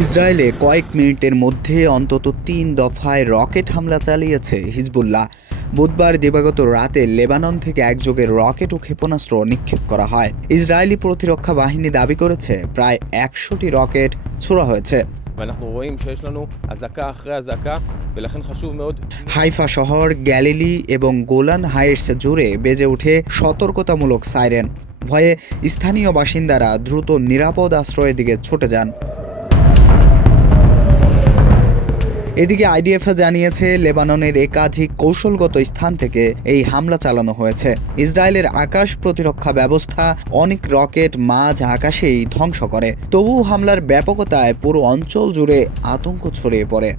ইসরায়েলে কয়েক মিনিটের মধ্যে অন্তত ৩ দফায় রকেট হামলা চালিয়েছে হিজবুল্লাহ। বুধবার দিবাগত রাতে লেবানন থেকে একযোগে রকেট ও ক্ষেপণাস্ত্র নিক্ষেপ করা হয়। ইসরায়েলি প্রতিরক্ষা বাহিনী দাবি করেছে প্রায় ১০০টি রকেট ছোড়া হয়েছে। হাইফা শহর, গ্যালিলি এবং গোলান হাইটস জুড়ে বেজে ওঠে সতর্কতামূলক সাইরেন। ভয়ে স্থানীয় বাসিন্দারা দ্রুত নিরাপদ আশ্রয়ের দিকে ছুটে যান। এদিকে আইডিএফ জানিয়েছে লেবাননের একাধিক কৌশলগত স্থান থেকে এই হামলা চালানো হয়েছে। ইসরায়েলের আকাশ প্রতিরক্ষা ব্যবস্থা অনেক রকেট মাঝ আকাশেই ধ্বংস করে। তবুও হামলার ব্যাপকতায় পুরো অঞ্চল জুড়ে আতঙ্ক ছড়িয়ে পড়ে।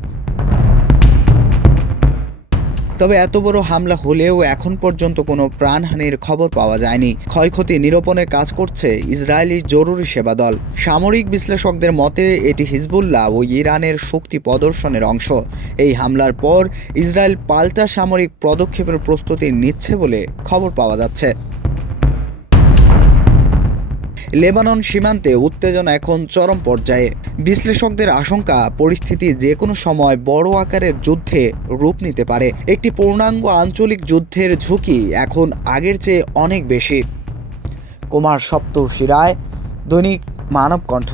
তবে এত বড় হামলা হলেও এখন পর্যন্ত কোনো প্রাণহানির খবর পাওয়া যায়নি। ক্ষয়ক্ষতি নিরূপণে কাজ করছে ইসরায়েলি জরুরি সেবা দল। সামরিক বিশ্লেষকদের মতে এটি হিজবুল্লাহ ও ইরানের শক্তি প্রদর্শনের অংশ। এই হামলার পর ইসরায়েল পাল্টা সামরিক পদক্ষেপের প্রস্তুতি নিচ্ছে বলে খবর পাওয়া যাচ্ছে। লেবানন সীমান্তে উত্তেজনা এখন চরম পর্যায়ে। বিশ্লেষকদের আশঙ্কা পরিস্থিতি যে কোনো সময় বড় আকারের যুদ্ধে রূপ নিতে পারে। একটি পূর্ণাঙ্গ আঞ্চলিক যুদ্ধের ঝুঁকি এখন আগের চেয়ে অনেক বেশি। কুমার সপ্তর্ষি রায়, দৈনিক মানবকণ্ঠ।